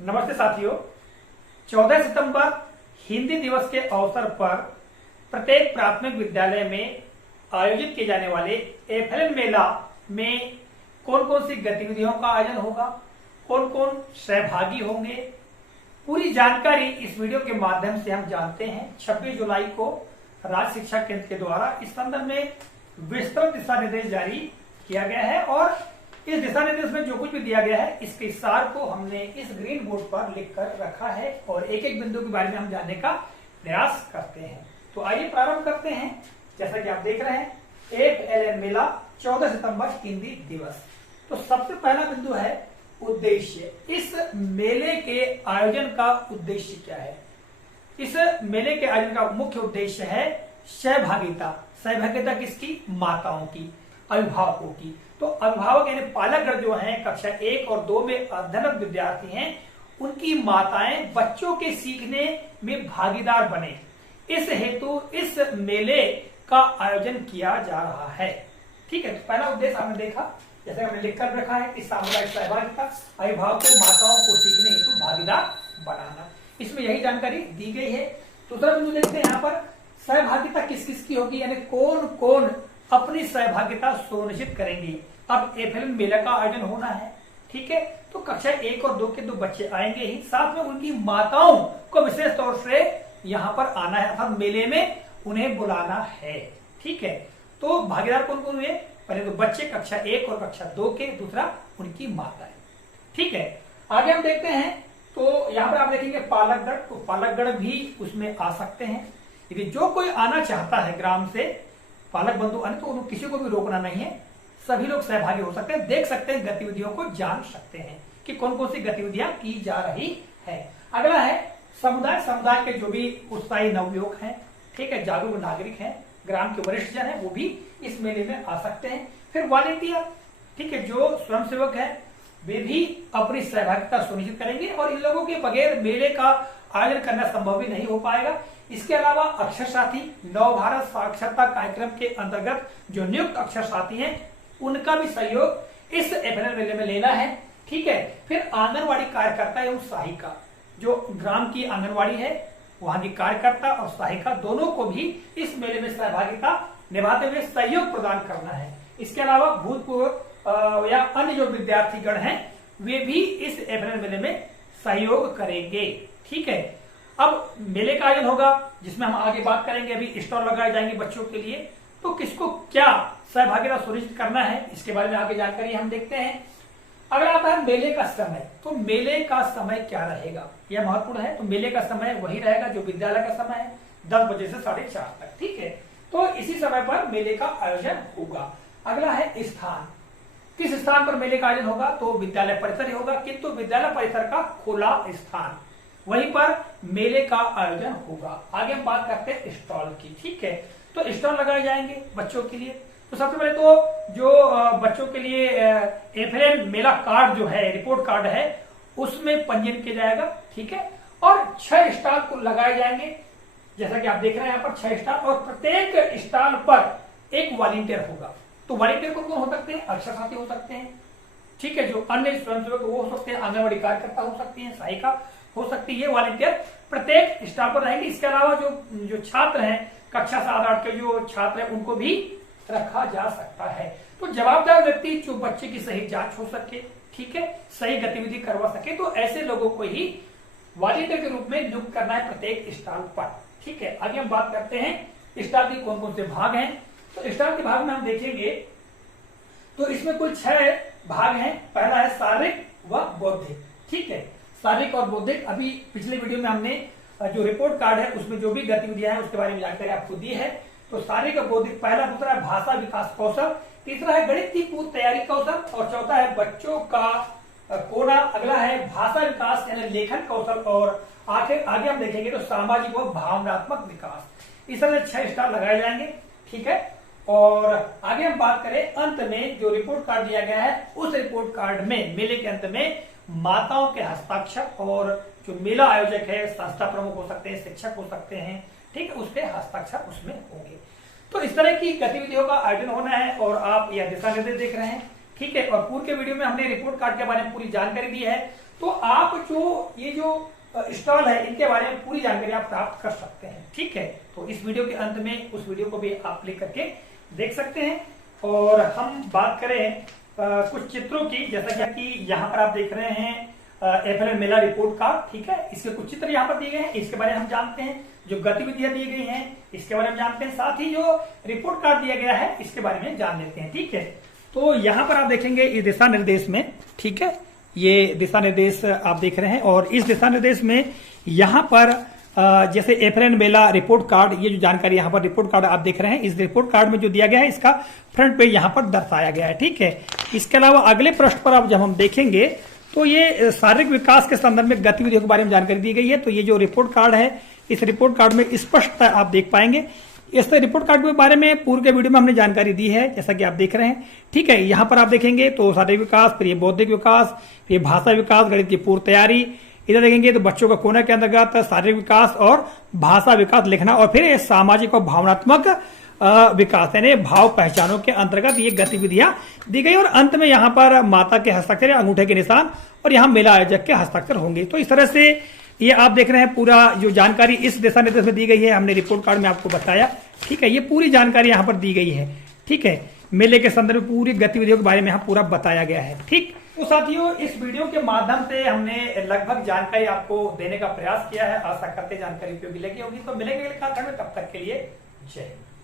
नमस्ते साथियों। 14 सितंबर हिंदी दिवस के अवसर पर प्रत्येक प्राथमिक विद्यालय में आयोजित किए जाने वाले एफएलएन मेला में कौन कौन सी गतिविधियों का आयोजन होगा, कौन कौन सहभागी होंगे, पूरी जानकारी इस वीडियो के माध्यम से हम जानते हैं। 26 जुलाई को राज्य शिक्षा केंद्र के द्वारा इस संदर्भ में विस्तृत दिशा निर्देश जारी किया गया है और इस दिशा निर्देश में जो कुछ भी दिया गया है इसके सार को हमने इस ग्रीन बोर्ड पर लिख कर रखा है और एक एक बिंदु के बारे में हम जानने का प्रयास करते हैं। तो आइए प्रारंभ करते हैं। जैसा कि आप देख रहे हैं एफएलएन मेला 14 सितंबर हिंदी दिवस। तो सबसे पहला बिंदु है उद्देश्य। इस मेले के आयोजन का उद्देश्य क्या है? इस मेले के आयोजन का मुख्य उद्देश्य है सहभागिता। सहभागिता किसकी? माताओं की, अभिभावकों की। तो अभिभावक यानी पालकगण जो हैं कक्षा 1 और 2 में अध्ययनरत विद्यार्थी हैं, उनकी माताएं बच्चों के सीखने में भागीदार बने, इस हेतु इस मेले का आयोजन किया जा रहा है। ठीक है, तो पहला उद्देश्य हमने देखा, जैसे हमने लिखकर रखा है कि सामुदायिक सहभागिता, अभिभावकों माताओं को सीखने हेतु भागीदार बनाना, इसमें यही जानकारी दी गई है। दूसरा बिंदु देखते हैं यहाँ पर सहभागिता किस किस की होगी, यानी कौन कौन अपनी सहभागिता सुनिश्चित करेंगे। अब एफएलएन मेला का आयोजन होना है, ठीक है, तो कक्षा 1 और 2 के 2 बच्चे आएंगे ही, साथ में उनकी माताओं को विशेष तौर से यहाँ पर आना है, अर्थात मेले में उन्हें बुलाना है। ठीक है, तो भागीदार कौन कौन हुए? पहले तो बच्चे कक्षा 1 और कक्षा 2 के, दूसरा उनकी माताएं। ठीक है, आगे हम देखते हैं। तो यहाँ पर आप देखेंगे पालकगण, तो पालकगण भी उसमें आ सकते हैं। यदि जो कोई आना चाहता है ग्राम से, पालक बंधु आने, तो किसी को भी रोकना नहीं है, सभी लोग सहभागी हो सकते हैं, देख सकते हैं, गतिविधियों को जान सकते हैं कि कौन कौन सी गतिविधियां की जा रही है। अगला है समुदाय। समुदाय के जो भी उत्साही नवयुवक हैं, ठीक है, जागरूक नागरिक हैं, ग्राम के वरिष्ठ जन हैं, वो भी इस मेले में आ सकते हैं। फिर वॉलेंटियर, ठीक है, जो स्वयंसेवक है वे भी अपनी सहभागिता सुनिश्चित करेंगे और इन लोगों के बगैर मेले का आयोजन करना संभव भी नहीं हो पाएगा। इसके अलावा अक्षर साथी, नव भारत साक्षरता कार्यक्रम के अंतर्गत जो नियुक्त अक्षर साथी हैं, उनका भी सहयोग इस एफएलएन मेले में लेना है। ठीक है, फिर आंगनवाड़ी कार्यकर्ता एवं सहायिका, जो ग्राम की आंगनवाड़ी है वहां की कार्यकर्ता और सहायिका दोनों को भी इस मेले में सहभागिता निभाते हुए सहयोग प्रदान करना है। इसके अलावा भूतपूर्व या अन्य जो विद्यार्थीगण हैं वे भी इस एफएलएन मेले में सहयोग करेंगे। ठीक है, अब मेले का आयोजन होगा जिसमें हम आगे बात करेंगे। अभी स्टॉल लगाए जाएंगे बच्चों के लिए, तो किसको क्या सहभागिता सुनिश्चित करना है इसके बारे में आगे जानकारी हम देखते हैं। अगर आता है मेले का समय, तो मेले का समय क्या रहेगा, यह महत्वपूर्ण है। तो मेले का समय वही रहेगा जो विद्यालय का समय है, 10 बजे से 4:30 तक। ठीक है, तो इसी समय पर मेले का आयोजन होगा। अगला है स्थान। किस स्थान पर मेले का आयोजन होगा? तो विद्यालय परिसर ही होगा, किंतु विद्यालय परिसर का खुला स्थान, वहीं पर मेले का आयोजन होगा। आगे हम बात करते हैं स्टॉल की। ठीक है, तो स्टॉल लगाए जाएंगे बच्चों के लिए। तो सबसे पहले तो जो बच्चों के लिए एफएलएन मेला कार्ड जो है, रिपोर्ट कार्ड है, उसमें पंजीयन किया जाएगा। ठीक है, और 6 स्टॉल को लगाए जाएंगे, जैसा कि आप देख रहे हैं यहाँ पर 6 स्टॉल, और प्रत्येक स्टॉल पर एक वॉलंटियर होगा। तो वॉलंटियर कौन कौन हो सकते हैं? अक्षर साथी हो सकते हैं, ठीक है, जो अन्य स्वयंसेवक वो हो सकते हैं, आंगनबाड़ी कार्यकर्ता हो सकती है, सहायिका हो सकती है। ये वॉलंटियर प्रत्येक स्टॉल पर रहेंगे। इसके अलावा जो छात्र हैं कक्षा 7-8 के जो छात्र हैं उनको भी रखा जा सकता है। तो जवाबदार व्यक्ति जो बच्चे की सही जांच हो सके, ठीक है, सही गतिविधि करवा सके, तो ऐसे लोगों को ही वॉलंटियर के रूप में नियुक्त करना है प्रत्येक स्टॉल पर। ठीक है, आगे हम बात करते हैं स्टॉल के कौन कौन से भाग हैं। तो स्टॉल के भाग में हम देखेंगे तो इसमें कुल 6 भाग हैं। पहला है शारीरिक व बौद्धिक। ठीक है, शारीरिक और बौद्धिक, अभी पिछले वीडियो में हमने जो रिपोर्ट कार्ड है उसमें जो भी गतिविधियां हैं उसके बारे में जानकारी आपको दी है। तो शारीरिक और बौद्धिक पहला, दूसरा है भाषा विकास कौशल, तीसरा है गणित की पूर्व तैयारी कौशल, और चौथा है बच्चों का कोना। अगला है भाषा विकास यानी लेखन कौशल, और आगे हम देखेंगे तो सामाजिक व भावनात्मक विकास। इस तरह 6 स्टार लगाए जाएंगे। ठीक है, और आगे हम बात करें अंत में जो रिपोर्ट कार्ड दिया गया है, उस रिपोर्ट कार्ड में मेले के अंत में माताओं के हस्ताक्षर और जो मेला आयोजक है, संस्था प्रमुख हो सकते हैं, शिक्षक हो सकते हैं, ठीक है, उसके हस्ताक्षर उसमें होंगे। तो इस तरह की गतिविधियों का आयोजन होना है और आप यह दिशा निर्देश देख रहे हैं। ठीक है, और पूर्व के वीडियो में हमने रिपोर्ट कार्ड के बारे में पूरी जानकारी दी है। तो आप ये जो स्टॉल है इनके बारे में पूरी जानकारी आप प्राप्त कर सकते हैं। ठीक है, तो इस वीडियो के अंत में उस वीडियो को भी आप क्लिक करके देख सकते हैं। और हम बात करें कुछ चित्रों की, जैसा कि यहाँ पर आप देख रहे हैं FLN मेला रिपोर्ट कार्ड। ठीक है, इसके कुछ चित्र यहाँ पर दिए गए हैं, इसके बारे में हम जानते हैं। जो गतिविधियां दी गई हैं इसके बारे में जानते हैं, साथ ही जो रिपोर्ट कार्ड दिया गया है इसके बारे में जान लेते हैं। ठीक है, तो यहाँ पर आप देखेंगे इस दिशा निर्देश में, ठीक है, ये दिशा निर्देश आप देख रहे हैं। और इस दिशा निर्देश में यहाँ पर जैसे FLN मेला रिपोर्ट कार्ड, ये जो जानकारी यहाँ पर रिपोर्ट कार्ड आप देख रहे हैं, इस रिपोर्ट कार्ड में जो दिया गया है इसका फ्रंट पेज यहाँ पर दर्शाया गया है। ठीक है, इसके अलावा अगले पृष्ठ पर अब जब हम देखेंगे तो ये शारीरिक विकास के संदर्भ में गतिविधियों के बारे में जानकारी दी गई है। तो ये जो रिपोर्ट कार्ड है, इस रिपोर्ट कार्ड में स्पष्टता आप देख पाएंगे। इस रिपोर्ट कार्ड के बारे में पूर्व के वीडियो में हमने जानकारी दी है, जैसा कि आप देख रहे हैं। ठीक है, यहाँ पर आप देखेंगे तो शारीरिक विकास, फिर ये बौद्धिक विकास, फिर भाषा विकास, गणित की पूर्व तैयारी। इधर देखेंगे तो बच्चों का कोना के अंतर्गत शारीरिक विकास और भाषा विकास लिखना, और फिर सामाजिक और भावनात्मक विकास यानी भाव पहचानों के अंतर्गत ये गतिविधियां दी गई। और अंत में यहाँ पर माता के हस्ताक्षर, अंगूठे के निशान, और यहाँ मेला आयोजक के हस्ताक्षर होंगे। तो इस तरह से ये आप देख रहे हैं पूरा जो जानकारी इस दिशा निर्देश में दी गई है, हमने रिपोर्ट कार्ड में आपको बताया। ठीक है, ये पूरी जानकारी यहाँ पर दी गई है। ठीक है, मेले के संदर्भ में पूरी गतिविधियों के बारे में यहाँ पूरा बताया गया है। ठीक, तो साथियों इस वीडियो के माध्यम से हमने लगभग जानकारी आपको देने का प्रयास किया है। आशा करते जानकारी उपयोगी लगी होगी। तो मिलेंगे अगले कार्यक्रम में, तब तक के लिए जय हिंद।